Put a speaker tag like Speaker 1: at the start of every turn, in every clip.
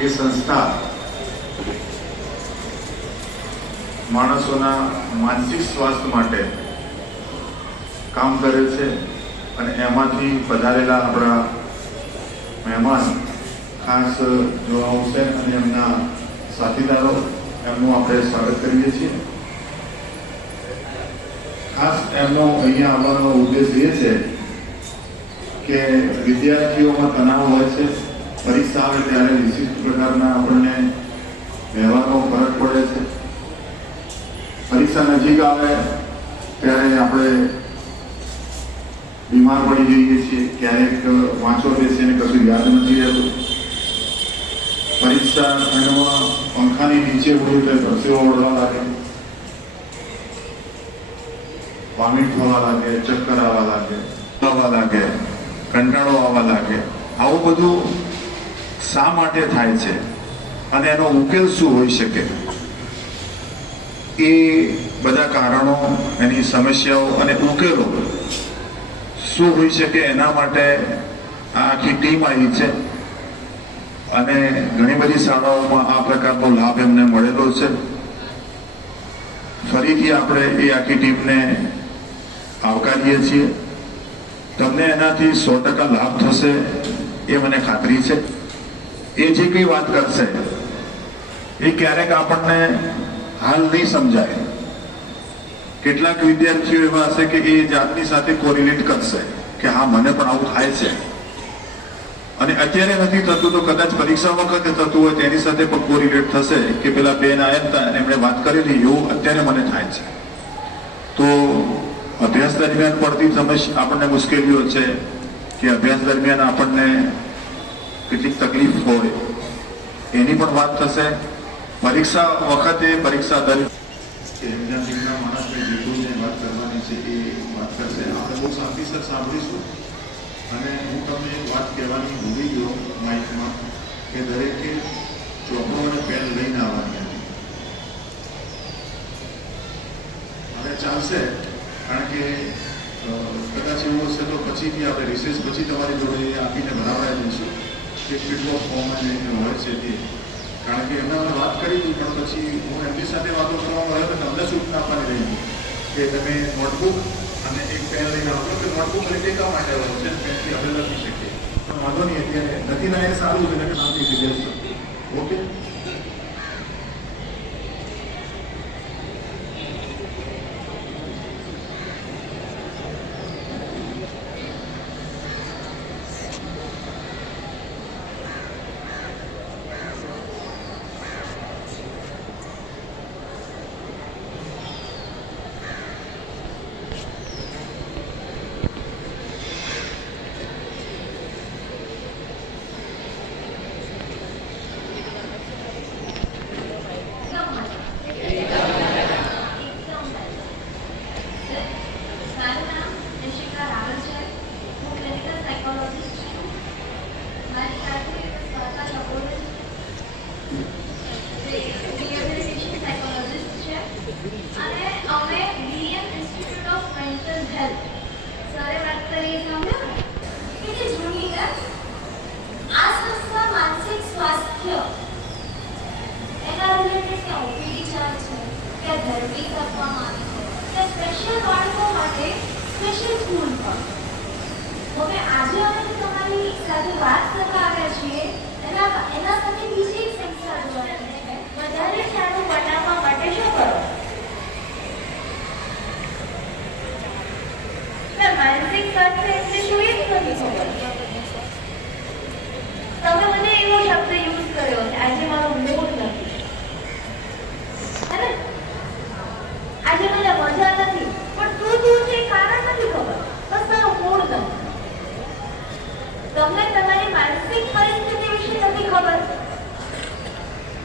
Speaker 1: એ સંસ્થા માણસોના માનસિક સ્વાસ્થ્ય માટે કામ કરે છે અને એમાંથી પધારેલા આપણા મહેમાન, ખાસ જોવા આવશે અને એમના સાથીદારો, એમનું આપણે સ્વાગત કરીએ છીએ. ખાસ એમનો અહીંયા આવવાનો ઉદ્દેશ એ છે કે વિદ્યાર્થીઓમાં તણાવ હોય છે. પરીક્ષા આવે ત્યારે વિશિષ્ટ પ્રકારના આપણને વ્યવહારો ફરક પડે છે. પરીક્ષા નજીક આવે ત્યારે આપણે બીમાર પડી જઈએ છીએ, ક્યારેક વાંચો બેસીને કશું યાદ નથી રહેતું. પરીક્ષા ખંડમાં પંખાની નીચે હોય તો ધસીઓ ઓળવા લાગે. વોમિટ થવા લાગે, ચક્કર આવવા લાગે લાગે, કંટાળો આવવા લાગે. આવું બધું શા માટે થાય છે? અને એનો ઉકેલ શું હોઈ શકે? એ બધા કારણો, એની સમસ્યાઓ અને ઉકેલો શું હોઈ શકે એના માટે આ આખી ટીમ આવી છે. અને ઘણી બધી શાળાઓમાં આ પ્રકારનો લાભ એમને મળેલો છે. ફરીથી આપણે એ આખી ટીમને આવકારીએ છીએ. તમને એનાથી સો ટકા લાભ થશે એ મને ખાતરી છે. એ જે કંઈ વાત કરશે, એ ક્યારેક આપણને હાલ નહીં સમજાય. કેટલાક વિદ્યાર્થીઓ એવા હશે કે એ જાતની સાથે કોરિલેટ કરશે કે હા, મને પણ આવું થાય છે. અને અત્યારે નથી થતું તો કદાચ પરીક્ષા વખતે થતું હોય તેની સાથે પણ કોરિલેટ થશે કે પેલા બેન આવ્યા હતા અને એમણે વાત કરેલી એવું અત્યારે મને થાય છે. તો અભ્યાસ દરમિયાન પડતી સમસ્યા આપણને મુશ્કેલીઓ છે કે અભ્યાસ દરમિયાન આપણને કેટલીક તકલીફ હોય. એની પણ વાત થશે. પરીક્ષા વખતે પરીક્ષા દરમિયાન માણસને જે વાત કરવાની છે એ વાત કરશે. આપણે બહુ શાંતિસર સાંભળીશું. અને હું તમને એક વાત કહેવાની ભૂલી ગયો માઇકમાં કે દરેકે ચોપડો અને પેન લઈને આવવાની હતી અને ચાલશે, કારણ કે કદાચ એવું હશે તો પછીથી આપણે રિસેસ પછી તમારી જોડે આપીને ભરાવડાવી દઈશું કે કેટલો ફોર્મ અને હોય છે તે કારણ કે એમને વાત કરી હતી, પણ પછી હું એમની સાથે વાતો કરવામાં આવ્યો તો તમને સૂચના આપવાની રહી કે તમે નોટબુક અને એક પેન લઈને આવજો કે નોટબુક અને કામ માટે આવવાનું છે પેનથી આપણે લખી શકીએ. પણ વાંધો નહીં, અત્યારે નથી ના, એ સારું છે કે શાંતિથી બેસજો.
Speaker 2: ધરવી આપવામાં આવી છે. એટલે સ્પેશિયલ બાળકો માટે સ્પેશિયલ સ્કૂલ પણ. હવે આજે અમે તમારી સાથે વાત કરવા આવ્યા છીએ. એના એના સાથે બીજી એક સંસ્થા જોડાયેલી છે. વધારે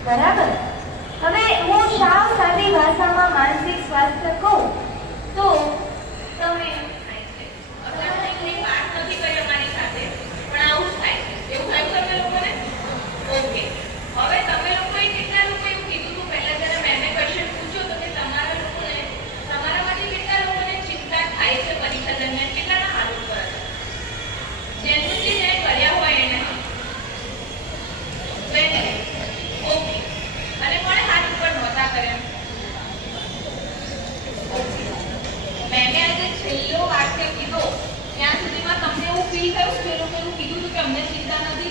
Speaker 2: બરાબર? હવે હું સાવ સાદી ભાષામાં માનસિક સ્વાસ્થ્ય કહું તો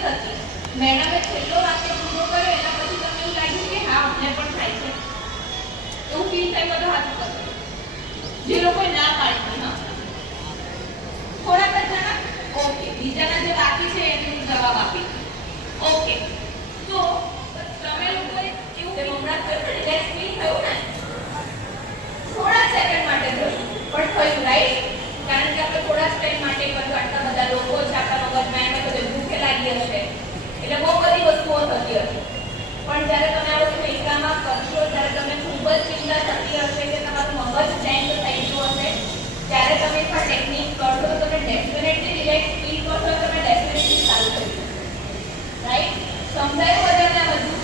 Speaker 3: મેડમે છેલ્લો વાક્ય પૂરો કર્યો, એના પછી તમને એવું લાગ્યું કે હા, અમને પણ થાય છે. એવું ફીલ થાય બધો હાથ કરો. જે લોકો ના પાડી હા. થોડાક જ જણા ઓકે, બીજાના જે બાકી છે, એને હું જવાબ આપી ઓકે તો તમે લોકોએ એવું કે હમણાં કર્યું ને રિલેક્સ ફીલ થયું ને થોડા સેકન્ડ માટે થયું પણ થયું રાઈટ કારણ કે આપણે થોડા સેકન્ડ માટે બધું આટલા બધા લોકો છે આપણા મગજમાં એમાં બધે ભૂખે લાગી હશે એટલે બહુ બધી વસ્તુઓ થતી હશે પણ જ્યારે તમે આ વસ્તુ એકલામાં કરશો ત્યારે તમને ખૂબ જ ચિંતા થતી હશે કે તમારું મગજ ચેન્જ થઈ ગયું હશે ત્યારે તમે પણ ટેકનિક કરશો તો તમે ડેફિનેટલી રિલેક્સ ફીલ કરશો તમે ડેફિનેટલી સારું થઈ જશે રાઈટ સમજાયું બધાને આ બધું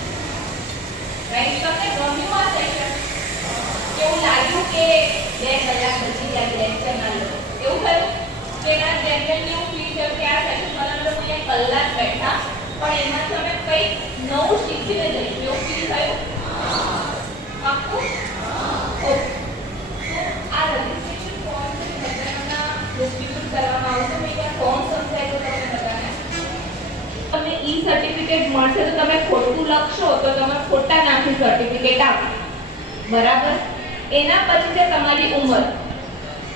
Speaker 3: રાઈટ તમને ગમ્યું આ સેશન કેવું લાગ્યું કે બે કલાક પછી ત્યાં લેક્ચર ના લો. એવું થયું કે એના જનરલી હું ફીલ થયું કે આ સેશન વાળા લોકો અહીંયા કલાક બેઠા, પણ એમાં અમે કંઈક નવું શીખીને જઈશું એવું ફીલ થયું? તો આ રજિસ્ટ્રેશન ફોર્મ બધાના ડિસ્ટ્રીબ્યુટ કરવામાં આવશે. મેં ત્યાં ફોર્મ સમજાય તો તમને બધાને. તમને ઈ સર્ટિફિકેટ મળશે તો તમે ખોટું લખશો તો તમે ખોટા નામથી સર્ટિફિકેટ આપો બરાબર? એના પછી છે તમારી ઉંમર.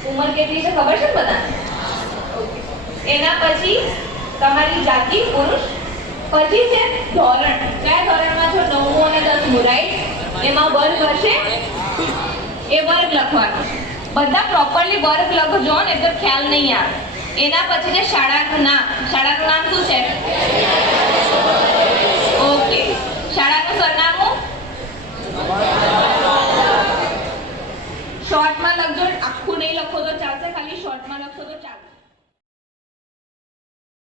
Speaker 3: ઉંમર કેટલી છે ખબર છે બધાને? એના પછી તમારી જાતિ, પુરુષ, પછી છે ધોરણ. કયા ધોરણમાં છો? નવમું અને દસમું રાઈટ એમાં વર્ગ હશે? એ વર્ગ લખવાનો. બધા પ્રોપરલી વર્ગ લખજો ને, એટલે ખ્યાલ નહીં આવે. એના પછી છે શાળાનું નામ. શાળાનું નામ શું છે?